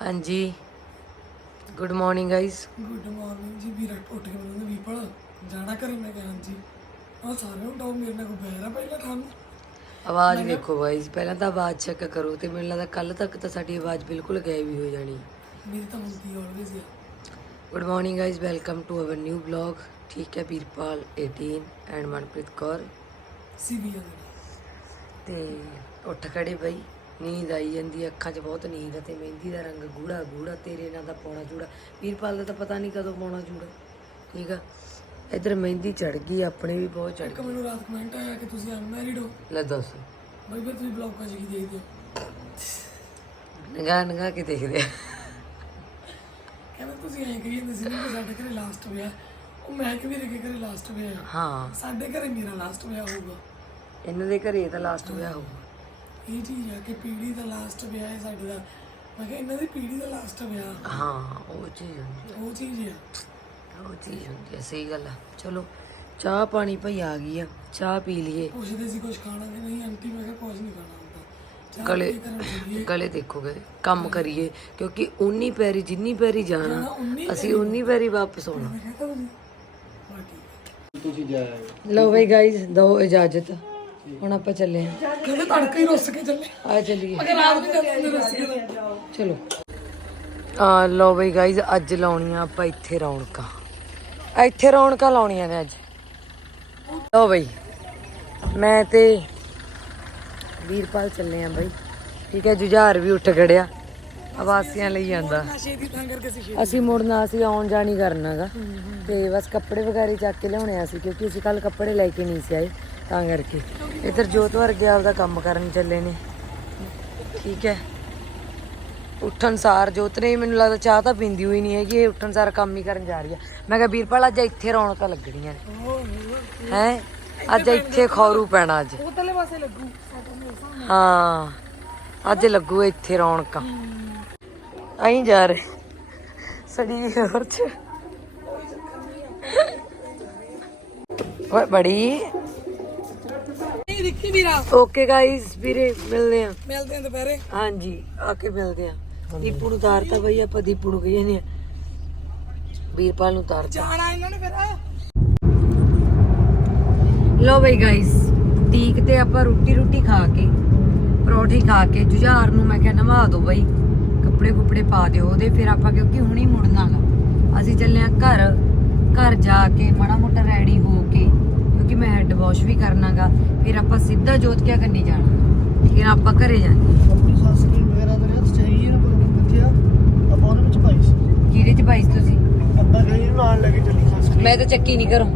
ਹਾਂਜੀ। Good morning guys good morning ਜੀ ਵੀਰਾ ਉੱਠ ਕੇ ਮੈਨੂੰ ਵੀਪਲ ਜਾਣਾ ਕਰੇ ਮੈਂ ਕਿਹਾ ਹਾਂਜੀ। ਉਹ ਸਾਰੇ ਉਠਾਓ ਮੇਰੇ ਨਾਲ ਕੋਈ ਬਹਿਰਾ ਪਹਿਲਾਂ ਠਾਨੂੰ ਆਵਾਜ਼ ਵੇਖੋ ਗਾਇਸ ਪਹਿਲਾਂ ਤਾਂ ਆਵਾਜ਼ ਚੈੱਕ ਕਰੋ ਤੇ ਮੈਨੂੰ ਲੱਗਦਾ ਕੱਲ ਤੱਕ ਤਾਂ ਸਾਡੀ ਆਵਾਜ਼ ਬਿਲਕੁਲ ਗਾਇਬ ਹੀ ਹੋ ਜਾਣੀ। ਮੇਰੀ ਤਾਂ ਹੁੰਦੀ ਆਲਵੇਜ਼ ਆ। Good morning guys welcome to our new vlog ਠੀਕ ਹੈ ਵੀਰਪਾਲ 18 ਐਂਡ ਮਨਪ੍ਰੀਤ ਕੌਰ। ਸੀਵੀ ਆ। ਤੇ ਉੱਠ ਖੜੇ ਬਈ। ਨੀਂਦ ਆਈ ਜਾਂਦੀ ਹੈ, ਅੱਖਾਂ 'ਚ ਬਹੁਤ ਨੀਂਦ ਹੈ ਤੇ ਮਹਿੰਦੀ ਦਾ ਰੰਗ ਗੂੜਾ ਗੂੜਾ ਤੇਰੇ ਨਾਲ ਦਾ ਪੌਣਾ ਜੂੜਾ ਵੀਰਪਾਲ ਦਾ ਤਾਂ ਪਤਾ ਨਹੀਂ ਕਦੋਂ ਪੌਣਾ ਜੂੜਾ ਠੀਕ ਆ? ਇਧਰ ਮਹਿੰਦੀ ਚੜ ਗਈ ਆਪਣੇ ਵੀ ਬਹੁਤ ਚੜ ਇੱਕ ਮੈਨੂੰ ਰਾਤ ਕਮੈਂਟ ਆਇਆ ਕਿ ਤੁਸੀਂ ਅਨਮੈਰਿਡ ਹੋ। ਲੈ ਦੱਸ। ਬਈ ਫਿਰ ਤੁਸੀਂ ਬਲੌਗਾਂ 'ਚ ਕੀ ਦੇਖਦੇ ਹੋ? ਨਿਗਾਹ ਨਿਗਾਹ ਕੇ ਦੇਖਦੇ ਆ। ਕਹਿੰਦੇ ਤੁਸੀਂ ਐਂ ਕਹੀ ਜਾਂਦੇ ਸੀ ਨਾ ਕਿ ਸਾਡੇ ਘਰੇ ਲਾਸਟ ਵਿਆਹ ਉਹ ਮੈਂ ਕਿ ਵੀਰੇ ਦੇ ਘਰੇ ਲਾਸਟ ਵਿਆਹ ਆ ਹਾਂ। ਸਾਡੇ ਘਰੇ ਮੇਰਾ ਲਾਸਟ ਵਿਆਹ ਹੋਊਗਾ। ਇਹਨਾਂ ਦੇ ਘਰੇ ਤਾਂ ਲਾਸਟ ਵਿਆਹ ਹੋਊਗਾ। ਇਹ ਚੀਜ਼ ਆ ਕਿ ਪੀੜੀ ਦਾ ਲਾਸਟ ਵਿਆਹ ਹੈ ਸਾਡੇ ਦਾ। ਮੈਂ ਕਿਹਾ ਇਹਨਾਂ ਦੀ ਪੀੜੀ ਦਾ ਲਾਸਟ ਵਿਆਹ। ਹਾਂ ਉਹ ਚੀਜ਼ ਹੁੰਦੀ ਉਹ ਚੀਜ਼ ਆ। ਆ ਉਹ ਚੀਜ਼ ਹੁੰਦੀ ਆ ਸਹੀ ਗੱਲ ਆ। ਚਲੋ ਚਾਹ ਪਾਣੀ ਭਈ ਆ ਗਈ ਆ ਚਾਹ ਪੀ ਲਈਏ। ਪੁੱਛਦੇ ਸੀ ਕੁਝ ਖਾਣਾ ਕਿ ਨਹੀਂ ਆਂਟੀ ਮੈਂ ਕਿਹਾ ਕੁਝ ਨਹੀਂ ਖਾਣਾ ਹੁੰਦਾ। ਚਾਹ ਗਲੇ ਪੀ ਕੇ ਕਰਨ ਚੱਲੀਏ। ਗਲੇ ਦੇਖੋਗੇ ਕੰਮ ਕਰੀਏ ਕਿਉਂਕਿ ਉਨੀ ਪੈਰੀ ਜਿੰਨੀ ਪੈਰੀ ਜਾਣਾ ਅਸੀਂ ਉਨੀ ਪੈਰੀ ਵਾਪਸ ਆਉਣਾ। ਮੈਂ ਕਿਹਾ ਤੁਸੀਂ ਹਾਂ ਠੀਕ ਤੁਸੀਂ ਜਾਇਆ ਲਓ ਬਈ ਗਾਇਸ ਦੋ ਇਜਾਜ਼ਤ। ਹੁਣ ਆਪਾਂ ਚੱਲੇ ਆਂ ਕਹਿੰਦੇ ਤੜਕੇ ਹੀ ਰੁੱਸ ਕੇ ਚੱਲੇ। ਆ ਚੱਲੀਏ। ਅਗਰ ਰਾਤ ਨੂੰ ਜਾਂਦੇ ਰੁੱਸ ਕੇ ਚਲੋ। ਆ ਲਓ ਬਈ ਗਾਇਸ ਅੱਜ ਲਾਉਣੀਆਂ ਆਪਾਂ ਇੱਥੇ ਰੌਣਕਾਂ। ਇੱਥੇ ਰੌਣਕਾਂ ਲਾਉਣੀਆਂ ਨੇ ਅੱਜ। ਲਓ ਬਈ ਮੈਂ ਤੇ ਵੀਰਪਾਲ ਚੱਲੇ ਆਂ ਬਈ। ਠੀਕ ਹੈ ਜੁਝਾਰ ਵੀ ਉੱਠ ਖੜਿਆ। ਆਵਾਸੀਆਂ ਲਈ ਜਾਂਦਾ ਅਸੀਂ ਮੁੜਨਾ ਅਸੀਂ ਆਉਣ ਜਾਣੀ ਕਰਨਾਗਾ ਤੇ ਬਸ ਕੱਪੜੇ ਵਗੈਰੇ ਚੱਕ ਕੇ ਲਿਆਉਣੇ ਆ ਸੀ ਕਿਉਂਕਿ ਅਸੀਂ ਕੱਲ ਕੱਪੜੇ ਲੈ ਕੇ ਨਹੀਂ ਸੀ ਆਏ। ਤਾਂ ਕਰਕੇ। ਇੱਧਰ ਜੋਤ ਵਰਗੇ ਆਪਦਾ ਕੰਮ ਕਰਨ ਚੱਲੇ ਨੇ। ਠੀਕ ਹੈ। ਉੱਠਣ ਸਾਰ ਜੋਤ ਨੇ ਮੈਨੂੰ ਲੱਗਦਾ ਚਾਹ ਤਾਂ ਪੀਂਦੀ ਹੋਈ ਨਹੀਂ ਹੈਗੀ ਇਹ ਉੱਠਣ ਸਾਰ ਕੰਮ ਹੀ ਕਰਨ ਜਾ ਰਹੀ ਆ। ਮੈਂ ਕਿਹਾ ਵੀਰਪਾਲ ਅੱਜ ਇੱਥੇ ਰੌਣਕਾਂ ਲੱਗਣੀਆਂ ਨੇ। ਹੈ? ਅੱਜ ਇੱਥੇ ਖੌਰੂ ਪੈਣਾ ਅੱਜ। ਉਹ ਤਲੇ ਪਾਸੇ ਲੱਗੂ। ਹਾਂ। ਅੱਜ ਲੱਗੂ ਇੱਥੇ ਰੌਣਕਾਂ। ਅਹੀਂ ਜਾ ਰਹੇ। ਸੜੀ ਹੋਰ ਚ। ਓਏ ਬੜੀ। ਰਿੱਕੀ ਵੀਰਾ? ਓਕੇ ਗਾਇਸ ਵੀਰੇ ਮਿਲਦੇ ਆ ਮਿਲਦੇ ਆਂ ਦੁਪਹਿਰੇ। ਹਾਂਜੀ ਆ ਕੇ ਮਿਲਦੇ ਆ ਦੀਪੂ ਨੂੰ ਉਤਾਰਤਾ ਬਈ ਆਪਾਂ ਦੀਪੂ ਨੂੰ ਕਹੀ ਜਾਂਦੇ ਆ ਵੀਰਪਾਲ ਨੂੰ ਉਤਾਰਤਾ ਜਾਣਾ ਇਹਨਾਂ ਨੇ ਫਿਰ। ਲੋ ਬਈ ਗਾਇਸ ਟੀਕ ਤੇ ਆਪਾਂ ਰੋਟੀ ਰੋਟੀ ਖਾ ਕੇ ਪਰੌਠੀ ਖਾ ਕੇ ਜੁਝਾਰ ਨੂੰ ਮੈਂ ਕਿਹਾ ਨਵਾ ਦੋ ਬਈ। ਕੱਪੜੇ ਕੁਪੜੇ ਪਾ ਦਿਓ ਉਹਦੇ ਫਿਰ ਆਪਾਂ ਕਿਉਂਕਿ ਹੁਣੀ ਮੁੜਨਾਗਾ ਅਸੀਂ ਚੱਲੇ ਆ ਘਰ ਘਰ ਜਾ ਕੇ ਮਾੜਾ ਮੋਟਾ ਰੈਡੀ ਹੋ ਕੇ ਕਿਉਂਕਿ ਮੈਂ ਹੈਡ ਵਾਸ਼ ਵੀ ਕਰਨਾਗਾ ਫਿਰ ਆਪਾਂ ਸਿੱਧਾ ਜੋਤ ਕਿਆ ਕਰਨੀ ਜਾਣਾ। ਠੀਕ ਹੈ ਨਾ ਆਪਾਂ ਘਰੇ ਜਾਣਾ ਆਪਣੀ ਸਨਸਕ੍ਰੀਨ ਵਗੈਰਾ ਦੇ ਰਿਆਤ ਚਾਹੀਏ ਨਾ ਪਰ ਕਿੱਥੇ ਆ? ਆਪਾਂ ਉਹਦੇ ਵਿੱਚ ਪਾਈ ਸੀ। ਕਿਹਦੇ ਚ ਪਾਈ ਸੀ ਤੁਸੀਂ? ਆਪਾਂ ਗਏ ਨਾਲ ਲੈ ਕੇ ਚੱਲੀ ਸਨਸਕ੍ਰੀਨ ਮੈਂ ਤਾਂ ਚੱਕੀ ਨਹੀਂ ਕਰੂੰ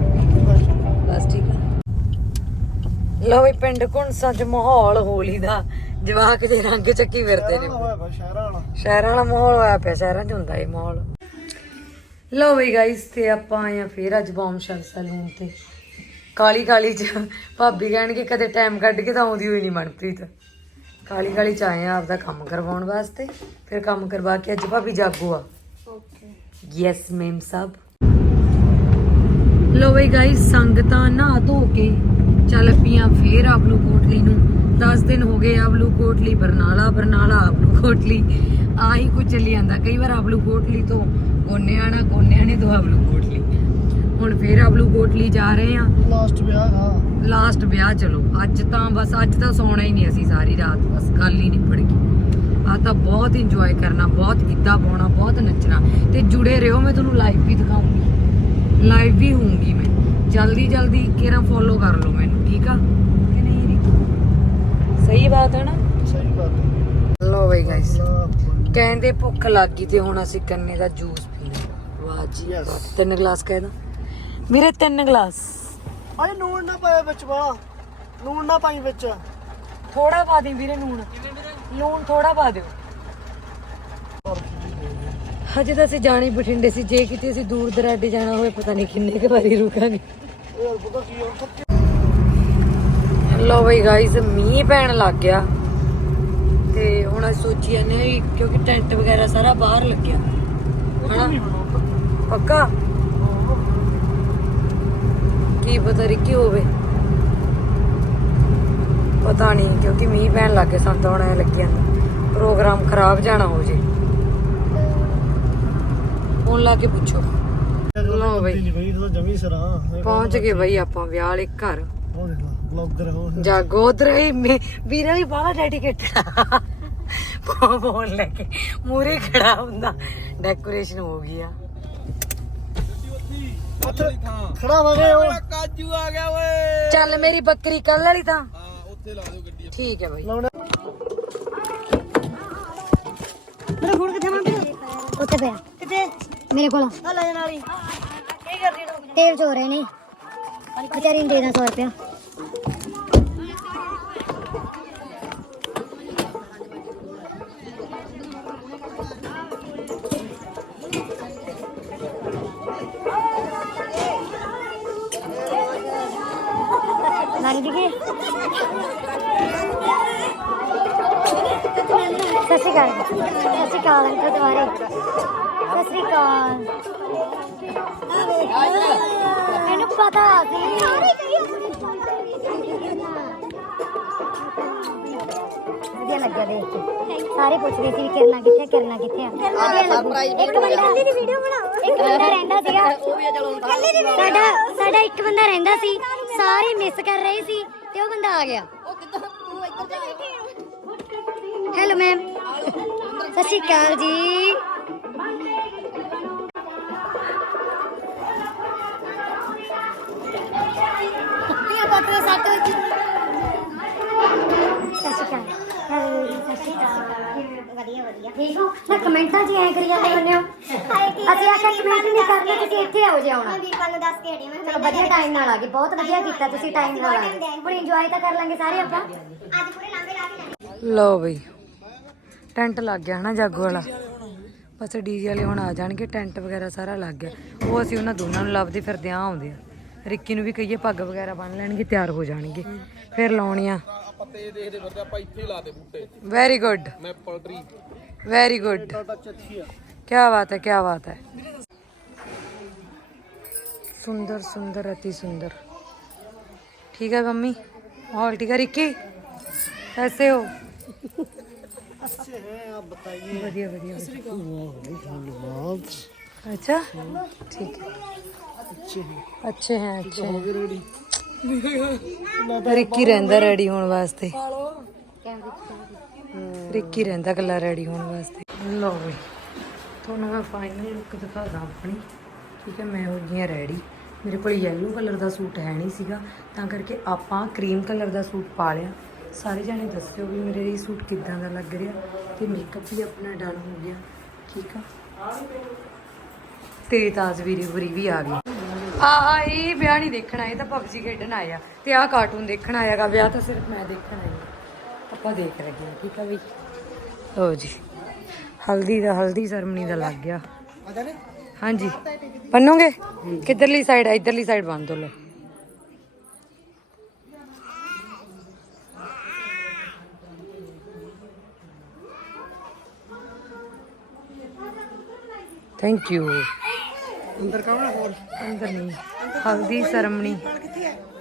ਬਸ। ਠੀਕ ਹੈ ਲੋ ਵੀ ਪਿੰਡ ਘੁੰਸਾਂ ਚ ਮਾਹੌਲ ਹੋਲੀ ਦਾ। ਜਵਾਕ ਦੇ ਰੰਗ ਚੱਕੀ ਫਿਰਦੇ ਨੇ। ਸ਼ਹਿਰਾਂ ਵਾਲਾ ਸ਼ਹਿਰਾਂ ਵਾਲਾ। ਮਾਹੌਲ ਹੋਇਆ ਪਿਆ ਸ਼ਹਿਰਾਂ 'ਚ ਹੁੰਦਾ ਇਹ ਮਾਹੌਲ। ਲੋ ਵੀ ਗਾਇਸ ਤੇ ਆਪਾਂ ਆਏ ਆ ਫੇਰ ਅੱਜ ਬੌਮਸ਼ਲ ਸਲੂਨ ਤੇ। ਕਾਲੀ ਕਾਲੀ ਚ ਭਾਬੀ ਕਹਿਣਗੇ ਕਦੇ ਟਾਈਮ ਕੱਢ ਕੇ ਤਾਂ ਆਉਂਦੀ ਹੋਈ ਨਹੀਂ ਮਨਪ੍ਰੀਤ। ਕਾਲੀ ਕਾਲੀ ਚ ਆਏ ਆ ਆਪਦਾ ਕੰਮ ਕਰਵਾਉਣ ਵਾਸਤੇ ਫਿਰ ਕੰਮ ਕਰਵਾ ਕੇ ਅੱਜ ਭਾਬੀ ਜਾਗੋ ਆ। ਓਕੇ ਯੈਸ ਮੈਮ ਸਾਹਿਬ ਲੋ ਬਈ ਗਾਇਸ ਸੰਗਤਾਂ ਨਹਾ ਧੋ ਕੇ ਚੱਲ ਪੀਆਂ ਫੇਰ ਆਬਲੂ ਕੋਟਲੀ ਨੂੰ। 10 ਦਿਨ ਹੋ ਗਏ ਆਬਲੂ ਕੋਟਲੀ ਬਰਨਾਲਾ ਬਰਨਾਲਾ ਆਬਲੂ ਕੋਟਲੀ। ਆਹੀ ਕੁਝ ਚੱਲੀ ਜਾਂਦਾ। ਕਈ ਵਾਰ ਆਬਲੂ ਕੋਟਲੀ ਤੋਂ ਗੋਨਿਆਣਾ ਗੋਨਿਆਣੇ ਤੋਂ ਆਬਲੂ ਕੋਟਲੀ। ਹੁਣ ਫੇਰ ਆਬਲੂ ਕੋਟਲੀ ਜਾ ਰਹੇ ਆ ਲਾਸਟ ਵਿਆਹ ਹਾਂ ਲਾਸਟ ਵਿਆਹ ਚਲੋ। ਅੱਜ ਤਾਂ ਬਸ ਅੱਜ ਤਾਂ ਸੌਣਾ ਹੀ ਨਹੀਂ ਅਸੀਂ ਸਾਰੀ ਰਾਤ। ਬਸ ਗੱਲ ਹੀ ਨਿਬੜ ਗਈ। ਆ ਤਾਂ ਬਹੁਤ ਇੰਜੋਏ ਕਰਨਾ ਬਹੁਤ ਗਿੱਧਾ ਪਾਉਣਾ ਬਹੁਤ ਨੱਚਣਾ। ਤੇ ਜੁੜੇ ਰਹੋ ਮੈਂ ਤੁਹਾਨੂੰ ਲਾਈਵ ਵੀ ਦਿਖਾਉਂਗੀ। ਲਾਈਵ ਵੀ ਹੋਊਂਗੀ ਮੈਂ। ਜਲਦੀ ਜਲਦੀ ਕਿਰਾਂ ਫੋਲੋ ਕਰ ਲਓ ਮੈਨੂੰ ਠੀਕ ਆ? ਕਿ ਨਹੀਂ ਸਹੀ ਬਾਤ ਹੈ ਨਾ? ਸਹੀ ਬਾਤ ਹੈ। ਲੋ ਬਈ ਗਾਇਸ ਕਹਿੰਦੇ ਭੁੱਖ ਲੱਗ ਗਈ ਤੇ ਹੁਣ ਅਸੀਂ ਕੰਨੇ ਦਾ ਜੂਸ ਪੀਣਾ। ਵਾਹ ਜੀ। ਤਿੰਨ ਗਲਾਸ ਕਹਿਦਾ ਵੀਰੇ ਤਿੰਨ ਗਲਾਸ। ਆਏ ਨੂਣ ਨਾ ਪਾਇਆ ਵਿੱਚ ਵਾਲਾ ਨੂਣ ਨਾ ਪਾਈ ਵਿੱਚ। ਥੋੜਾ ਪਾ ਦੇ ਵੀਰੇ ਨੂਣ। ਲੂਣ ਥੋੜਾ ਪਾ ਦਿਓ। ਹਜੇ ਤਾਂ ਅਸੀਂ ਜਾਣੀ ਬਠਿੰਡੇ ਸੀ। ਜੇ ਕਿਤੇ ਅਸੀਂ ਦੂਰ ਦਰਾਡੇ ਜਾਣਾ ਹੋਵੇ ਪਤਾ ਨਹੀਂ ਕਿੰਨੇ ਕੁ ਵਾਰੀ ਰੁਕਾਂਗੇ। ਲੋ ਬਈ ਗਾਇਸ ਮੀਂਹ ਪੈਣ ਲੱਗ ਗਿਆ। ਤੇ ਹੁਣ ਅਸੀਂ ਸੋਚੀ ਜਾਂਦੇ ਹਾਂ ਕਿਉਂਕਿ ਟੈਂਟ ਵਗੈਰਾ ਸਾਰਾ ਬਾਹਰ ਲੱਗਿਆ। ਹਨਾ? ਪੱਕਾ? ਕੀ ਪਤਾ ਰਿੱਕੀ ਹੋਵੇ। ਪਤਾ ਨਹੀਂ ਕਿਉਂਕਿ ਮੀਂਹ ਪੈਣ ਲੱਗ ਸਾਨੂੰ ਤਾਂ ਹੁਣ ਐ ਲੱਗੀ ਜਾਂਦਾ ਪ੍ਰੋਗਰਾਮ ਖਰਾਬ ਜਾਣਾ ਹੋ ਜੇ। ਫੋਨ ਲਾ ਕੇ ਪੁੱਛੋ। ਲੋ ਬਈ। ਜਮੀ ਸਰਾ। ਪਹੁੰਚ ਗਏ ਬਈ ਆਪਾਂ ਵਿਆਹ ਵਾਲੇ ਘਰ। ਬਲੌਗਰ ਹੋ ਜਾਗੋ ਉਧਰ ਹੀ ਵੀਰਾ ਵੀ ਬਾਹਲਾ ਡੈਡੀਕੇਟਡ ਫੋਨ ਲੈ ਕੇ ਮੂਰੇ ਖੜਾ ਹੁੰਦਾ। ਡੈਕੋਰੇਸ਼ਨ ਹੋ ਗਈ ਆ। ਖੜਾ ਵਾਗੇ ਉਹ ਕਾਜੂ ਆ ਗਿਆ ਓਏ। ਚੱਲ ਮੇਰੀ ਬੱਕਰੀ ਕੱਲ ਵਾਲੀ ਤਾਂ। ਹਾਂ ਉੱਥੇ ਲਾ ਦਿਓ ਗੱਡੀ ਠੀਕ ਹੈ ਬਈ। ਲਾਉਣਾ। ਮੇਰਾ ਫੋਨ ਕਿੱਥੇ ਮੰਗ ਉੱਥੇ ਪਿਆ। ਕਿੱਥੇ? ਮੇਰੇ ਕੋਲ। ਆ ਲੈ ਨਾਲੀ ਕੀ ਕਰਦੀ ਤੂੰ ਤੇਲ ਚੋ ਰਹੇ ਨੇ। ਵਿਚਾਰੀ ਨੂੰ ਦੇ ਦਾਂ 100 ਰੁਪਇਆ। ਕੀ ਸਤਿ ਸ਼੍ਰੀ ਅਕਾਲ। ਸਤਿ ਸ਼੍ਰੀ ਅਕਾਲ ਅੰਕਲ ਦੁਬਾਰੇ ਸਤਿ ਸ਼੍ਰੀ ਅਕਾਲ। ਮੈਨੂੰ ਪਤਾ ਸੀ। ਵਧੀਆ ਲੱਗਿਆ ਦੇਖ ਕੇ। ਸਾਰੇ ਪੁੱਛ ਰਹੇ ਸੀ ਵੀ ਕਿਰਨਾ ਕਿੱਥੇ ਕਿਰਨਾ ਕਿੱਥੇ ਆ। ਵਧੀਆ ਲੱਗੂ ਇੱਕ ਬੰਦਾ ਦੀ ਵੀਡੀਓ ਬਣਾਓ ਇੱਕ ਬੰਦਾ ਰਹਿੰਦਾ ਸੀਗਾ। ਸਾਡਾ ਸਾਡਾ ਇੱਕ ਬੰਦਾ ਰਹਿੰਦਾ ਸੀ। ਸਾਰੇ ਮਿਸ ਕਰ ਰਹੇ ਸੀ ਤੇ ਉਹ ਬੰਦਾ ਆ ਗਿਆ। ਹੈਲੋ ਮੈਮ ਸਤਿ ਸ਼੍ਰੀ ਅਕਾਲ ਜੀ। ਇਹ ਪਤਰੇ ਸੱਟ ਵਿੱਚ ਸਤਿ ਸ਼੍ਰੀ ਅਕਾਲ। ਹੈਲੋ ਜੀ, ਸਤਿ ਸ਼੍ਰੀ ਅਕਾਲ। ਵਧੀਆ ਵਧੀਆ। ਠੀਕ ਹੋ? ਮੈਂ ਕਮੈਂਟਾਂ 'ਚ ਐ ਕਰੀ ਜਾਂਦੇ ਹੁੰਦੇ ਹੋ। ਅਸੀਂ ਆਖਿਆ ਕਮੈਂਟ ਨਹੀਂ ਕਰਨਾ ਤੁਸੀਂ ਇੱਥੇ ਆਓ ਜੇ ਆਉਣਾ। ਵੀਰਪਾਲ ਨੂੰ ਦੱਸ ਕੇ ਹਟੀ ਮੈਂ ਚਲੋ ਵਧੀਆ ਟਾਈਮ ਨਾਲ ਆ ਗਏ ਬਹੁਤ ਵਧੀਆ ਕੀਤਾ ਤੁਸੀਂ ਟਾਈਮ ਨਾਲ ਆ ਗਏ। ਹੁਣ ਇੰਜੋਏ ਤਾਂ ਕਰ ਲਾਂਗੇ ਸਾਰੇ ਆਪਾਂ। ਅੱਜ ਪੂਰੇ ਲਾਂਬੇ ਲਾ ਕੇ ਲੈਣੇ। ਲੋ ਬਈ ਟੈਂਟ ਲੱਗ ਗਿਆ ਹਨਾ ਜਾਗੋ ਵਾਲਾ। ਬਸ ਡੀਜੇ ਵਾਲੇ ਹੁਣ ਆ ਜਾਣਗੇ ਟੈਂਟ ਵਗੈਰਾ ਸਾਰਾ ਲੱਗ ਗਿਆ। ਉਹ ਅਸੀਂ ਉਹਨਾਂ ਦੋਨਾਂ ਨੂੰ ਲੱਭਦੇ ਫਿਰਦੇ ਆ ਆਉਂਦੇ ਆ। ਰਿੱਕੀ ਨੂੰ ਵੀ ਕਹੀਏ ਪੱਗ ਵਗੈਰਾ ਬੰਨ ਲੈਣਗੇ ਤਿਆਰ ਹੋ ਜਾਣਗੇ। ਫਿਰ ਲਾਉਣੀਆਂ। ਆਪਾਂ ਤੇ ਦੇਖਦੇ ਫਿਰਦੇ ਆਪਾਂ ਇੱਥੇ ਹੀ ਲਾ ਦੇ ਬੂਟੇ। ਵੈਰੀ ਗੁੱਡ ਮੈਂ ਪਲਟਰੀ। ਵੈਰੀ ਗੁੱਡ ਅੱਛੀ ਆ। ਕੀ ਬਾਤ ਹੈ ਕੀ ਬਾਤ ਹੈ सुंदर सुंदर अति सुंदर ठीक है मम्मी और ठीक है रिक्की कैसे हो अच्छे हैं आप बताइए बढ़िया बढ़िया बढ़िया। बहुत अच्छा ठीक है अच्छे हैं अच्छे हैं अच्छे हैं रेडी ਰਿੱਕੀ ਰਹਿੰਦਾ ਰੈਡੀ ਹੋਣ ਵਾਸਤੇ ਰਿੱਕੀ ਰਹਿੰਦਾ ਕੱਲਾ ਰੈਡੀ ਹੋਣ ਵਾਸਤੇ ਲਓ ਬਈ ਤੁਹਾਨੂੰ ਮੈਂ ਫਾਈਨਲ ਲੁੱਕ ਦਿਖਾਦਾ ਆਪਣੀ। ਠੀਕ ਹੈ, ਮੈਂ ਹੋ ਗਈ ਹਾਂ ਰੈਡੀ। ਮੇਰੇ ਕੋਲ ਯੈਲੋ ਕਲਰ ਦਾ ਸੂਟ ਹੈ ਨਹੀਂ ਸੀਗਾ, ਤਾਂ ਕਰਕੇ ਆਪਾਂ ਕਰੀਮ ਕਲਰ ਦਾ ਸੂਟ ਪਾ ਲਿਆ। ਸਾਰੇ ਜਾਣੇ ਦੱਸਿਓ ਵੀ ਮੇਰੇ ਇਹ ਸੂਟ ਕਿੱਦਾਂ ਦਾ ਲੱਗ ਰਿਹਾ ਤੇ ਮੇਕਅਪ ਵੀ ਆਪਣਾ ਡਨ ਹੋ ਗਿਆ। ਠੀਕ ਆ? ਤੇ ਤਾਜ਼ਵੀਰੀ ਵਰੀ ਵੀ ਆ ਗਈ। ਆ ਆ ਇਹ ਵਿਆਹ ਨਹੀਂ ਦੇਖਣਾ, ਇਹ ਤਾਂ ਪਬਜੀ ਖੇਡਣ ਆਇਆ। ਆ ਤੇ ਆ ਕਾਰਟੂਨ ਦੇਖਣ ਆਇਆਗਾ ਵਿਆਹ ਤਾਂ ਸਿਰਫ ਮੈਂ ਦੇਖਣ ਆਈ ਆਪਾਂ ਦੇਖ ਰਹੇ ਹਾਂ, ਠੀਕ ਆ ਵੀ ਲਓ ਜੀ। ਹਲਦੀ ਦਾ ਹਲਦੀ ਸਰਮਨੀ ਦਾ ਲੱਗ ਗਿਆ। ਹਾਂਜੀ। ਬੰਨੋਗੇ? ਕਿੱਧਰਲੀ ਸਾਈਡ ਹੈ ਇਧਰਲੀ ਸਾਈਡ ਬੰਨ ਦੋ ਲੋ ਥੈਂਕ ਯੂ ਅੰਦਰ ਕਾਵਣਾ ਹੋਰ? ਅੰਦਰ ਨਹੀਂ। ਹਲਦੀ ਸਰਮਣੀ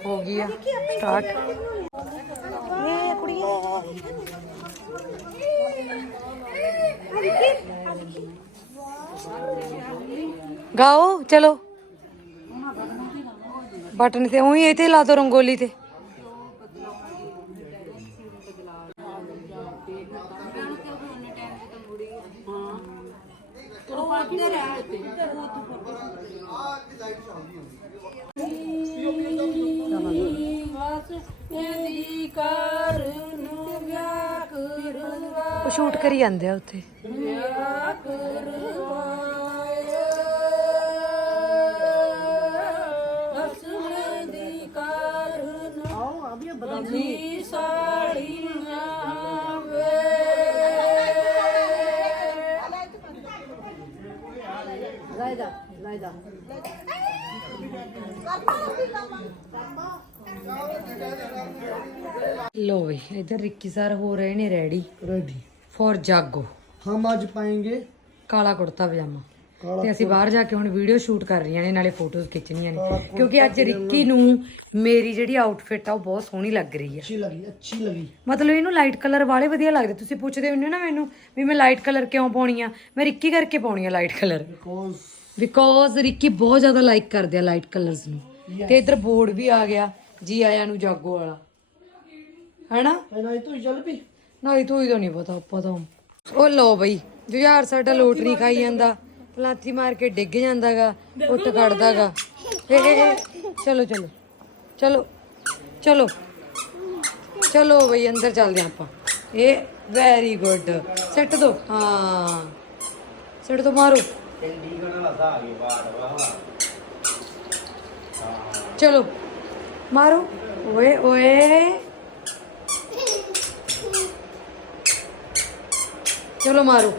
ਹੋ ਗਈ ਆ। ਸਟਾਰਟ ਇਹ ਕੁੜੀਏ। ਚਲੋ। ਬਟਨ ਤੇ ਉਹੀ ਇਹ ਤੇ ਲਾ ਦੋ ਰੰਗੋਲੀ ਤੇ। ਉਹ ਸ਼ੂਟ ਕਰੀ ਜਾਂਦੇ ਆ ਉੱਥੇ। लो भाई इधर रिक्की सर हो रहे ने रेडी रेडी फॉर जागो हम आज पाएंगे ਕਾਲਾ ਕੁੜਤਾ ਪਜਾਮਾ। ਤੇ ਅਸੀਂ ਬਾਹਰ ਜਾ ਕੇ ਹੁਣ ਵੀਡੀਓ ਸ਼ੂਟ ਕਰ ਰਹੀਆਂ ਨੇ ਨਾਲੇ ਫੋਟੋਜ਼ ਖਿੱਚਣੀਆਂ ਨੇ। ਕਿਉਂਕਿ ਅੱਜ ਰਿੱਕੀ ਨੂੰ ਮੇਰੀ ਜਿਹੜੀ ਆਊਟਫਿਟ ਆ ਉਹ ਬਹੁਤ ਸੋਹਣੀ ਲੱਗ ਰਹੀ ਹੈ ਅੱਛੀ ਲੱਗੀ ਅੱਛੀ ਲੱਗੀ। ਮਤਲਬ ਇਹਨੂੰ ਲਾਈਟ ਕਲਰ ਵਾਲੇ ਵਧੀਆ ਲੱਗਦੇ। ਤੁਸੀਂ ਪੁੱਛਦੇ ਹੁੰਦੇ ਨਾ ਮੈਨੂੰ ਵੀ ਮੈਂ ਲਾਈਟ ਕਲਰ ਕਿਉਂ ਪਾਉਣੀ ਆ? ਮੈਂ ਰਿੱਕੀ ਕਰਕੇ ਪਾਉਣੀ ਆ light colour because because Ricky ਬਹੁਤ ਜ਼ਿਆਦਾ ਲਾਈਕ ਕਰਦੇ ਆ ਲਾਈਟ ਕਲਰਸ ਨੂੰ। ਤੇ ਇਧਰ ਬੋਰਡ ਵੀ ਆ ਗਿਆ ਜੀ ਆਇਆਂ ਨੂੰ ਜਾਗੋ ਵਾਲਾ। ਹੈਨਾ? ਇਹਨਾਂ ਹੀ ਤੂੰ ਚੱਲ ਪਈ? ਨਹੀਂ ਤੂੰ ਹੀ ਤਾਂ ਨਹੀਂ ਪਤਾ ਆਪਾਂ ਤਾਂ। ਉਹ ਲੋ ਬਈ ਜੁਝਾਰ ਸਾਡਾ ਲੋਟਰੀ ਖਾਈ ਜਾਂਦਾ ਪਲਾਥੀ ਮਾਰ ਕੇ ਡਿੱਗ ਜਾਂਦਾਗਾ ਉੱਠ ਖੜਦਾਗਾ। ਚਲੋ ਚਲੋ ਚਲੋ ਚਲੋ ਚਲੋ ਬਈ ਅੰਦਰ ਚੱਲਦੇ ਆਪਾਂ। ਇਹ ਵੈਰੀ ਗੁੱਡ ਸੈੱਟ ਦੋ। ਹਾਂ। ਸੈੱਟ ਦੋ ਮਾਰੋ। ਚਲੋ। ਮਾਰੋ। ਓਏ ਓਏ। ਚਲੋ ਮਾਰੋ।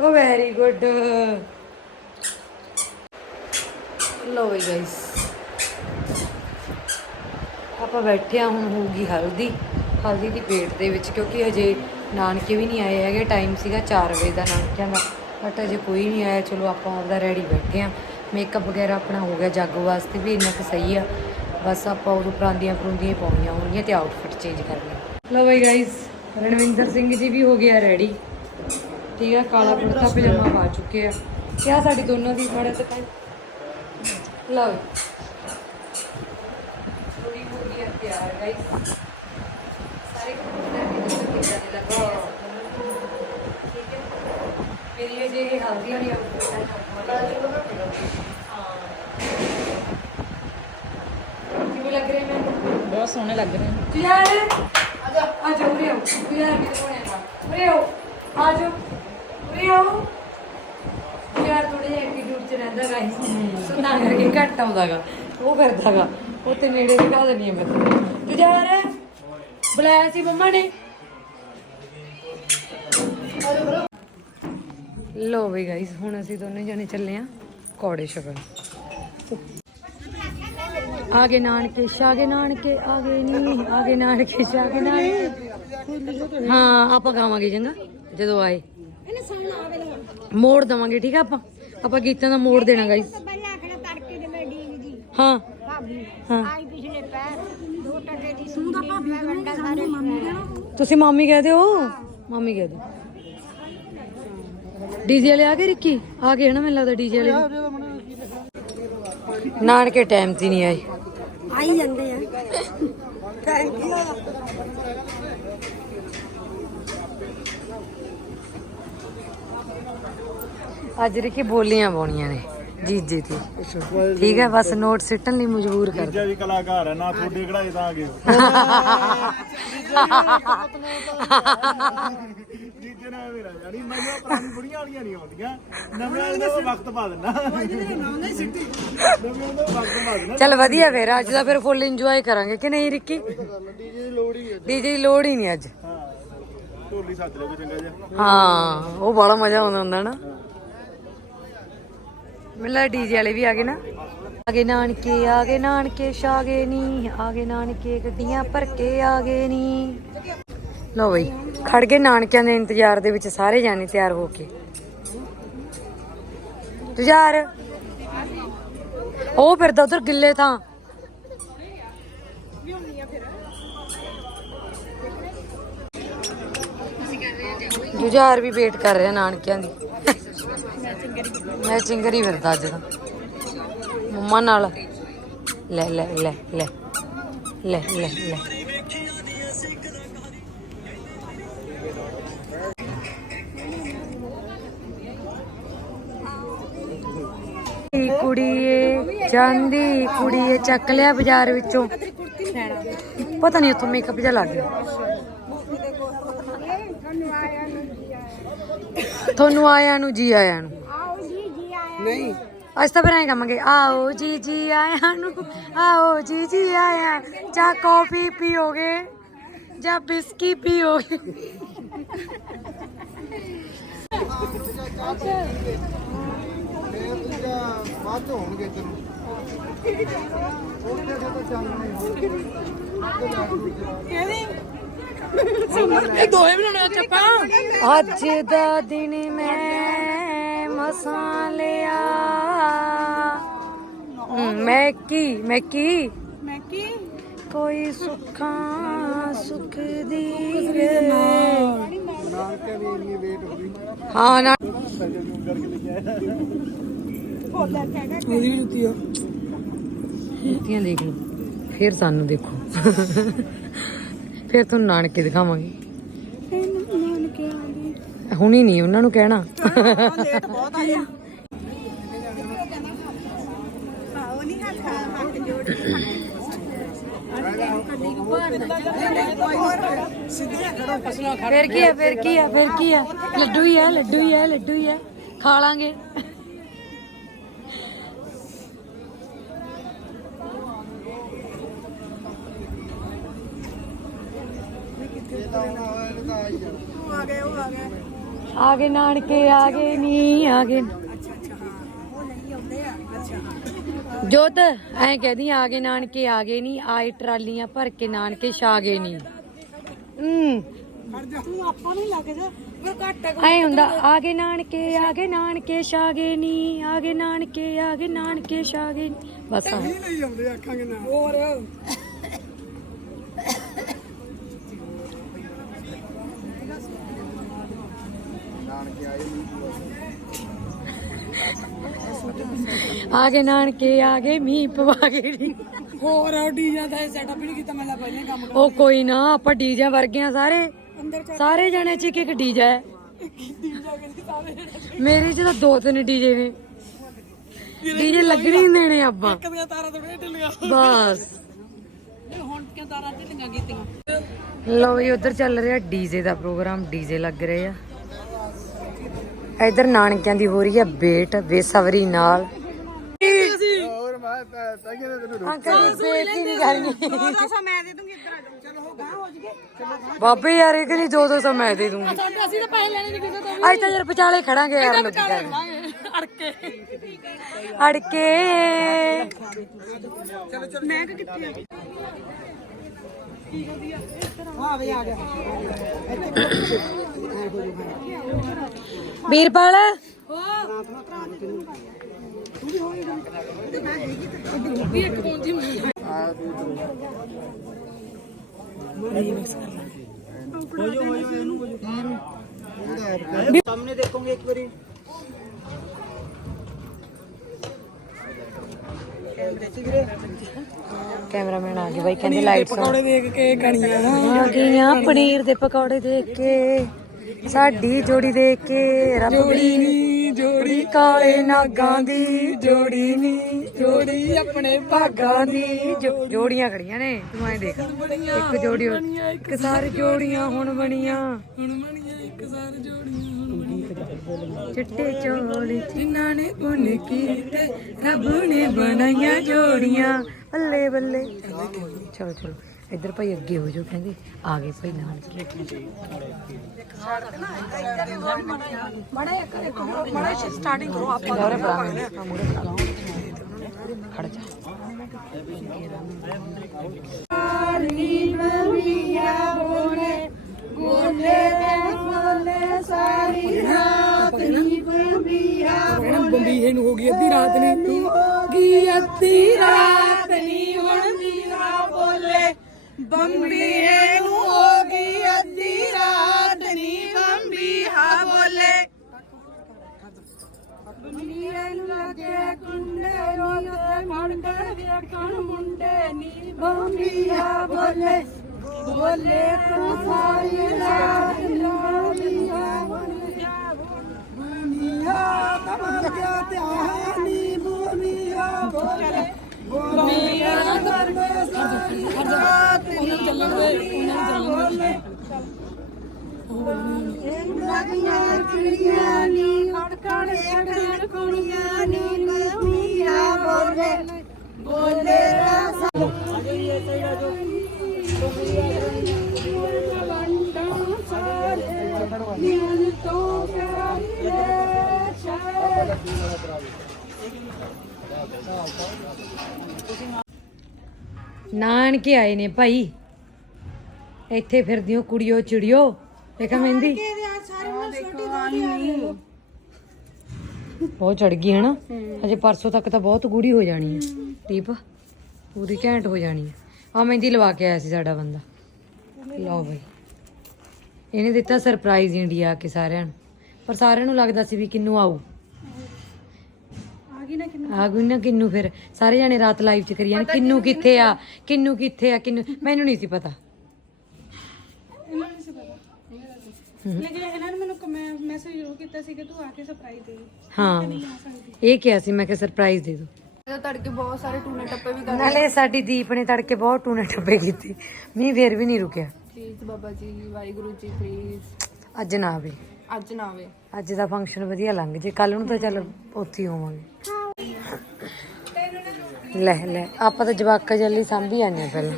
ਓ ਵੈਰੀ ਗੁੱਡ ਲੋ ਵੀ ਗਾਇਸ ਆਪਾਂ ਬੈਠੇ ਆ ਹੁਣ ਹੋਊਗੀ ਹਲਦੀ। ਹਲਦੀ ਦੀ ਪੇਟ ਦੇ ਵਿੱਚ, ਕਿਉਂਕਿ ਹਜੇ ਨਾਨਕੇ ਵੀ ਨਹੀਂ ਆਏ ਹੈਗੇ। ਟਾਈਮ ਸੀਗਾ 4 ਵਜੇ ਦਾ ਨਾਨਕਿਆਂ ਦਾ। ਬਟ ਹਜੇ ਕੋਈ ਨਹੀਂ ਆਇਆ। ਚਲੋ ਆਪਾਂ ਆਪਦਾ ਰੈਡੀ ਬੈਠੇ ਆ ਮੇਕਅਪ ਵਗੈਰਾ ਆਪਣਾ ਹੋ ਗਿਆ ਜੱਗ ਵਾਸਤੇ ਵੀ ਇੰਨਾ ਕੁ ਸਹੀ ਆ। ਬਸ ਆਪਾਂ ਉਦੋਂ ਪਰਾਂਦੀਆਂ ਪਰੁੰਦੀਆਂ ਪਾਉਣੀਆਂ ਹੋਣਗੀਆਂ ਤੇ ਆਊਟਫਿਟ ਚੇਂਜ ਕਰਨੀ। ਲੋ ਬਈ ਗਾਇਸ ਰਣਵਿੰਦਰ ਸਿੰਘ ਜੀ ਵੀ ਹੋ ਗਿਆ ਰੈਡੀ ਠੀਕ ਆ, ਕਾਲਾ ਕੁੜਤਾ ਪਜਾਮਾ ਪਾ ਚੁੱਕੇ ਆ। ਤੇ ਸਾਡੀ ਦੋਨਾਂ ਦੀ ਮਾੜਾ ਤੱਕ ਲਓ ਥੋੜੀ ਹੋ ਗਈ ਆ ਤਿਆਰ ਗਾਇਸ ਸਾਰੇ ਕੱਪੜੇ ਕਿੱਦਾਂ ਦੇ ਲੱਗੇ? ਆ। ਠੀਕ ਹੈ ਮੇਰੀ ਇਹ ਹਲਦੀ ਵਾਲੀ ਆਊਟਫਿਟ ਹੈ ਲੱਗ ਰਿਹਾ ਮੈਂ? ਬਹੁਤ ਸੋਹਣੇ ਲੱਗ ਰਹੇ ਨੇ। ਯਾਰ ਆਜਾ ਆਜਾ ਉਰੇ ਆਓ। ਤੂੰ ਯਾਰ ਮੇਰੇ ਕੋਲ ਆਇਆ ਉਰੇ ਆਓ ਆਜੋ ਉਰੇ ਆਓ। ਯਾਰ ਥੋੜੇ ਜਿਹਾ ਐਟੀਟਿਊਡ ਚ ਰਹਿੰਦਾ ਗਾਇਸ ਸੋ ਤਾਂ ਕਰਕੇ ਘੱਟ ਆਉਂਦਾਗਾ। ਉਹ ਕਰਦਾਗਾ। ਉਹ ਤੇ ਨੇੜੇ ਦਿਖਾ ਦੇਣੀ ਹੈ ਮੈਂ ਤੂੰ ਯਾਰ ਬੁਲਾਇਆ ਸੀ ਮੰਮਾ ਨੇ। ਲੋ ਵੀ ਗਾਇਸ ਹੁਣ ਅਸੀਂ ਦੋਨੇ ਜਣੇ ਚੱਲੇ ਆ ਕੌੜੇ ਛਕਣ ਆਗੇ ਨਾਨਕੇ ਸ਼ਾਗੇ ਨਾਨਕੇ ਆਗੇ ਨਹੀਂ ਆਗੇ ਨਾਨਕੇ ਸ਼ਾਗੇ ਨਾਨਕੇ। ਹਾਂ ਆਪਾਂ ਗਾਵਾਂਗੇ ਚੰਗਾ ਜਦੋਂ ਆਏ। ਮੋੜ ਦਵਾਂਗੇ ਠੀਕ ਆ ਆਪਾਂ? ਆਪਾਂ ਗੀਤਾਂ ਦਾ ਮੋੜ ਦੇਣਾ ਗਾਈਸ ਪਹਿਲਾਂ ਆਖਣਾ ਤੜਕੇ ਦੇ ਮੈਂ ਡੀਗ ਜੀ। ਹਾਂ। ਭਾਬੀ ਹਾਂ। ਤੁਸੀਂ ਮਾਮੀ ਕਹਿ ਦਿਓ ਮਾਮੀ ਕਹਿ ਦਿਓ ਡੀਜੇ ਵਾਲੇ ਆ ਗਏ ਰਿੱਕੀ? ਆ ਗਏ ਨਾ ਮੈਨੂੰ ਲੱਗਦਾ ਡੀਜੇ ਵਾਲੇ ਨਾਨਕੇ ਟਾਈਮ ਤੇ ਨਹੀਂ ਆਏ। ਆਈ ਜਾਂਦੇ ਆ। ਅੱਜ ਰਿੱਕੀ ਬੋਲੀਆਂ ਪਾਉਣੀਆਂ ਨੇ ਜੀਜੇ ਤੇ ਠੀਕ ਹੈ ਬਸ ਨੋਟ ਸਿੱਟਣ ਲਈ ਮਜਬੂਰ ਕਰ। ਜੀਜਾ ਵੀ ਕਲਾਕਾਰ ਹੈ ਨਾ ਤੁਹਾਡੇ ਕਢਾਈ ਤਾਂ ਆ ਗਏ। ਜੀਜੇ ਨੇ ਮੇਰਾ ਜਾਨੀ ਮੈਨੂੰ ਪੁਰਾਣੀ ਬੁੜੀਆਂ ਵਾਲੀਆਂ ਨਹੀਂ ਆਉਂਦੀਆਂ। ਨਵੇਂ ਵਾਲੇ ਦਾ ਵਕਤ ਪਾ ਦਿੰਦਾ। ਨਵੇਂ ਦਾ ਵਕਤ ਪਾ ਦਿੰਦਾ। ਚੱਲ ਵਧੀਆ ਫੇਰ ਅੱਜ ਦਾ ਫਿਰ ਫੁੱਲ ਇੰਜੋਏ ਕਰਾਂਗੇ ਕਿ ਨਹੀਂ ਰਿੱਕੀ? ਡੀਜੇ ਦੀ ਲੋੜ ਹੀ ਡੀਜੇ ਦੀ ਲੋੜ ਹੀ ਨਹੀਂ ਅੱਜ। ਹਾਂ ਢੋਲੀ ਸੱਜ ਲੈ ਕੋਈ ਚੰਗਾ ਜਿਹਾ। ਹਾਂ ਉਹ ਬੜਾ ਮਜ਼ਾ ਆਉਂਦਾ ਹੁੰਦਾ ਨਾ। ਮਿਲਾ ਡੀਜੇ ਵਾਲੇ ਵੀ ਆ ਗਏ ਨਾ। ਆਗੇ ਨਾਨਕੇ ਆ ਗਏ ਨਾਨਕੇ ਸ਼ਾਗੇ ਨੀ। ਆਗੇ ਨਾਨਕੇ ਗੱਡੀਆਂ ਭਰ ਕੇ ਆ ਗਏ ਨੀ। ਲਓ ਬਈ, ਖੜ ਗਏ ਨਾਨਕਿਆਂ ਦੇ ਇੰਤਜ਼ਾਰ ਦੇ ਵਿੱਚ ਸਾਰੇ ਜਾਣੇ ਤਿਆਰ ਹੋ ਕੇ। ਤੁਝਾਰ ਉਹ ਫਿਰਦਾ ਉਧਰ ਗਿੱਲੇ ਥਾਂ। ਜੁਝਾਰ ਵੀ ਵੇਟ ਕਰ ਰਿਹਾ ਨਾਨਕਿਆਂ ਦੀ। ਮੈਂ ਚਿੰਗਰੀ ਫਿਰਦਾ ਅੱਜ ਤਾਂ। ਮੰਮਾ ਨਾਲ। ਲੈ ਲੈ ਲੈ। ਲੈ ਲੈ ਲੈ ਲੈ। ਕੁੜੀਏ ਜਾਂਦੀ ਕੁੜੀਏ ਚੱਕ ਲਿਆ ਬਾਜ਼ਾਰ ਵਿੱਚੋਂ। ਪਤਾ ਨਹੀਂ ਉੱਥੋਂ ਮੇਕਅਪ ਜਿਹਾ ਲੱਗ ਗਿਆ। ਤੁਹਾਨੂੰ ਆਇਆਂ ਨੂੰ ਜੀ ਆਇਆਂ ਨੂੰ। ਨਹੀਂ। ਅੱਜ ਤਾਂ ਐਂ ਕਹਾਂਗੇ ਆਓ ਜੀ ਜੀ ਆਇਆਂ ਨੂੰ ਆਓ ਜੀ ਜੀ ਆਇਆਂ। ਜਾਂ ਕਾਫੀ ਪੀਓਗੇ? ਜਾਂ ਬਿਸਕੀ ਪੀਓਗੇ? ਬਾਅਦ ਚ ਹੋਣਗੇ ਤੈਨੂੰ ਅੱਜ ਦਾ ਦਿਨ ਮੈਂ ਮਸਾਂ ਲਿਆ। ਮੈਂ ਕੀ ਮੈਂ ਕੀ ਮੈਂ ਕੀ ਕੋਈ ਸੁੱਖਾਂ ਸੁਖ ਦੀ ਨਾਨਕੇ ਵੀ ਇੰਨੀ ਵੇਟ ਹੋ ਗਈ। ਹਾਂ ਨਾ ਕਰਕੇ ਲੈ ਕੇ ਆਇਆ ਉਹਦੀ ਵੀ ਜੁੱਤੀ ਆ ਜੁੱਤੀਆਂ ਦੇਖ ਲਓ। ਫਿਰ ਸਾਨੂੰ ਦੇਖੋ। ਫਿਰ ਤੁਹਾਨੂੰ ਨਾਨਕੇ ਦਿਖਾਵਾਂਗੇ। ਹੁਣੀ ਨਹੀਂ, ਉਹਨਾਂ ਨੂੰ ਕਹਿਣਾ। ਫਿਰ ਕੀ ਆ, ਫਿਰ ਕੀ ਆ, ਫਿਰ ਕੀ ਆ? ਲੱਡੂ ਹੀ ਆ, ਲੱਡੂ ਹੀ ਆ, ਲੱਡੂ ਹੀ ਆ। ਖਾ ਲਾਂਗੇ। ਆ ਗਏ ਨਾਨਕੇ ਆ ਗਏ ਨਹੀਂ ਆ ਗਏ। ਜੋਤ ਐ ਕਹਦੀ ਆ ਗਏ ਨਾਨਕੇ ਆ ਗਏ ਨਹੀਂ ਆਏ ਟਰਾਲੀਆਂ ਭਰ ਕੇ ਨਾਨਕੇ ਛਾ ਗਏ ਨਹੀਂ। ਹੂੰ। ਐ ਹੁੰਦਾ ਆ ਗਏ ਨਾਨਕੇ ਆ ਗਏ ਨਾਨਕੇ ਛਾ ਗਏ ਨਹੀਂ ਆ ਗਏ ਨਾਨਕੇ ਆ ਗਏ ਨਾਨਕੇ ਛਾ ਗਏ ਨੀ। ਬਸ ਆਖਾਂਗੇ ਨਾ ਹੋਰ। ਆ ਗਏ ਨਾਨਕੇ ਆ ਗਏ ਮੀਂਹ ਪਵਾ ਗਏ ਨੀ। ਹੋਰ ਡੀਜਾਂ ਦਾ ਸੈਟਅਪ ਨਹੀਂ ਕੀਤਾ ਮੈਂ ਪਹਿਲੇ ਕੰਮ ਉਹ ਕੋਈ ਨਾ ਆਪਾਂ ਡੀਜੇ ਵਰਗੇ ਆ ਸਾਰੇ। ਸਾਰੇ ਜਣੇ ਚ ਇੱਕ ਇੱਕ ਡੀਜਾ ਹੈ ਮੇਰੇ ਚ ਤਾਂ ਦੋ ਤਿੰਨ ਡੀਜੇ ਨੇ। ਡੀਜੇ ਲੱਗਣੇ ਹੀ ਦੇਣੇ ਆਪਾਂ। ਕਦੀਆਂ ਤਾਰਾਂ ਥੋੜੇ ਢਿੱਲੀਆਂ। ਬਸ। ਹੁਣ ਕਿਉਂ ਤਾਰਾਂ ਢਿੱਲੀਆਂ ਕੀਤੀਆਂ? ਲਓ ਜੀ ਉਧਰ ਚੱਲ ਰਿਹਾ ਡੀਜੇ ਦਾ ਪ੍ਰੋਗਰਾਮ। ਡੀਜੇ ਲੱਗ ਰਹੇ ਆ। ਇਧਰ ਨਾਨਕਿਆਂ ਦੀ ਹੋ ਰਹੀ ਹੈ ਬੇਟ ਬੇਸਬਰੀ ਨਾਲ। ਹੋਰ ਮੈਂ ਤਾਂ ਤਾਂ ਅੰਕਲ ਜੀ ਬੇਟ ਹੀ ਨਹੀਂ। ਕਰਨੀ ਦੱਸੋ ਮੈਂ ਦੇ ਦੂੰਗੀ ਇੱਧਰ ਆ ਜਾਓ। ਚਲੋ ਹੋ ਗਾਂ ਹੋ ਜਗੇ ਬਾਬੇ ਯਾਰ ਇਹ ਕਹਿੰਦੀ 200 ਸੌ ਮੈਂ ਦੇ ਦੂੰਗੀ। ਸਾਡੇ ਅਸੀਂ ਤਾਂ ਪੈਸੇ ਲੈਣੇ ਨਹੀਂ ਕਿਸੇ ਤੋਂ ਅੱਜ ਤਾਂ ਯਾਰ ਵਿਚਾਲੇ ਖੜਾਂਗੇ ਯਾਰ ਲੋਕੀ ਕਰ ਅੜ ਕੇ ਅੜ ਕੇ ਮੈਂ ਕਿ ਕਿੱਥੇ ਆ? ਹਾਂ ਵੀ ਆ ਗਿਆ। ਵੀਰਪਾਲ? ਸਾਹਮਣੇ ਦੇਖੋਗੇ ਇੱਕ ਵਾਰੀ। ਕੈਮਰਾਮੈਨ ਆ ਗਿਆ ਬਾਈ ਕਹਿੰਦੇ ਲਾਈਟਸ ਪਕੌੜੇ ਦੇਖ ਕੇ ਕਣੀਆਂ। ਆ ਗਈਆਂ ਪਨੀਰ ਦੇ ਪਕੌੜੇ ਦੇਖ ਕੇ। ਸਾਡੀ ਜੋੜੀ ਦੇਖ ਕੇ ਰੱਬ ਦੀ ਨੀ ਜੋੜੀ ਕਾਲੇ ਨਾਗਾਂ ਦੀ ਜੋੜੀ ਨੀ ਜੋੜੀ ਆਪਣੇ ਭਾਗਾਂ ਦੀ ਜੋ- ਜੋੜੀਆਂ ਖੜੀਆਂ ਨੇ ਤੂੰ ਐ ਦੇਖ। ਇੱਕ ਜੋੜੀ ਹੋ- ਇੱਕ ਸਾਰ ਜੋੜੀਆਂ ਹੁਣ ਬਣੀਆਂ। ਹੁਣ ਬਣੀਆਂ ਇੱਕ ਸਾਰ ਜੋੜੀਆਂ ਹੁਣ ਬਣੀਆਂ। ਚਿੱਟੇ ਚੋਲੇ ਜਿਨ੍ਹਾਂ ਨੇ ਬੁਣ ਕੀਤੇ ਰੱਬ ਨੇ ਬਣਾਈਆਂ ਜੋੜੀਆਂ। ਬੱਲੇ ਬੱਲੇ। ਚਲੋ ਚਲੋ। ਇੱਧਰ ਭਾਈ ਅੱਗੇ ਹੋ ਜਾਓ ਕਹਿੰਦੇ ਆ ਗਏ ਭਾਈ ਨਾਲ। ਸਟਾਰਟਿੰਗ ਕਰੋ ਆਪਾਂ ਖੜ ਜਾ। ਕਹਿਣਾ ਬੰਬੀਹੇ ਨੂੰ ਹੋ ਗਈ ਅੱਧੀ ਰਾਤ ਨੀ। ਹੋ ਗਈ ਅੱਧੀ ਰਾਤ ਨੀ ਹੁਣ ਮੀਰਾ ਨੂੰ ਹੋ ਗਈ ਅੱਧੀ ਰਾਤ, ਨੀ ਬੰਬੀਹਾ ਬੋਲੇ। ਬੰਬੀਹੇ ਨੂੰ ਲੱਗੇ ਕੁੰਡੇ ਰੋਤੇ ਮੁੰਡੇ ਵੇਖਣ ਮੁੰਡੇ ਨੀ ਬੰਬੀਹਾ ਬੋਲੇ। ਬੋਲੇ ਤੂੰ ਸਾਰੀ ਰਾਤ ਨੀ ਬੰਬੀਹਾ ਬੋਲੇ ਬੁਨੀਆ ਤਮਰ ਗਿਆ ਧਿਆਨੀ ਬੁਨੀਆ ਬੋਲੇ। ਬੁਨੀਆ ਦਰਦੇ ਸਾਥ ਉਹਨਾਂ ਚੱਲਣ ਦੇ ਉਹਨਾਂ ਚੱਲਣ ਲੱਗੀਆਂ ਚਿੜੀਆਂ ਨੀ ਖੜਕਣ ਖੜਕਣ ਕੁੜੀਆਂ ਨੀ ਬੁਨੀਆ ਬੋਲੇ ਬੋਲੇ ਰਸ ਤੋਂ ਨਾਨਕੇ ਆਏ ਨੇ ਭਾਈ। ਇੱਥੇ ਫਿਰਦੀਆਂ ਕੁੜੀਓ ਚਿੜੀਓ। ਦੇਖਾ ਮਹਿੰਦੀ। ਬਹੁਤ ਚੜ ਗਈ ਹਨਾ? ਅਜੇ ਪਰਸੋਂ ਤੱਕ ਤਾਂ ਬਹੁਤ ਗੂੜੀ ਹੋ ਜਾਣੀ ਹੈ। ਟੀਪ ਪੂਰੀ ਘੈਂਟ ਹੋ ਜਾਣੀ ਹੈ ਆ ਮਹਿੰਦੀ ਲਵਾ ਕੇ ਆਇਆ ਸੀ ਸਾਡਾ ਬੰਦਾ। ਲਓ ਭਾਈ ਇਹਨੇ ਦਿੱਤਾ ਸਰਪ੍ਰਾਈਜ਼ ਇੰਡੀਆ ਕੇ ਸਾਰਿਆਂ ਨੂੰ। ਪਰ ਸਾਰਿਆਂ ਨੂੰ ਲੱਗਦਾ ਸੀ ਵੀ ਕਿੰਨੂੰ ਆਊ। ਗਈ ਨਾ ਕਿੰਨੂ? ਆ ਗਈ ਨਾ ਕਿੰਨੂ ਫਿਰ? ਸਾਰੇ ਜਾਣੇ ਰਾਤ ਲਾਈਵ ਚ ਕਰੀ ਜਾਣ ਕਿੰਨੂ ਕਿੱਥੇ ਆ? ਕਿੰਨੂ ਕਿੱਥੇ ਆ? ਕਿੰਨੂ ਮੈਨੂੰ ਨਹੀਂ ਸੀ ਪਤਾ। ਇਹਨਾਂ ਨੂੰ ਨਹੀਂ ਸੀ ਪਤਾ। ਲੇਕਿਨ ਇਹਨਾਂ ਨੇ ਮੈਨੂੰ ਮੈਸੇਜ ਜ਼ਰੂਰ ਕੀਤਾ ਸੀ ਕਿ ਤੂੰ ਆ ਕੇ ਸਰਪ੍ਰਾਈਜ਼ ਦੇ। ਹਾਂ। ਇਹ ਕਿਹਾ ਸੀ ਮੈਂ ਕਿ ਸਰਪ੍ਰਾਈਜ਼ ਦੇ ਦੋ। ਜਦੋਂ ਤੜਕੇ ਬਹੁਤ ਸਾਰੇ ਟੂਨੇ ਟੱਪੇ ਵੀ ਨਾਲੇ ਸਾਡੀ ਦੀਪ ਨੇ ਤੜਕੇ ਬਹੁਤ ਟੂਨੇ ਟੱਪੇ ਕੀਤੀ। ਮੀਂਹ ਫੇਰ ਵੀ ਨਹੀਂ ਰੁਕਿਆ। Please Baba ji Waheguru ji please. ਅੱਜ ਨਾ ਆਵੇ। ਅੱਜ ਨਾ ਆਵੇ। ਅੱਜ ਦਾ ਫੰਕਸ਼ਨ ਵਧੀਆ ਲੰਘ ਜੇ। ਕੱਲ ਨੂੰ ਤਾਂ ਚੱਲ ਉੱਥੇ ਹੀ ਹੋਵਾਂਗੇ। ਲੈ ਲੈ ਆਪਾਂ ਤਾਂ ਜਵਾਕਾਂ ਜੱਲੀ ਸੰਭੀ ਆਨੇ ਪਹਿਲਾਂ।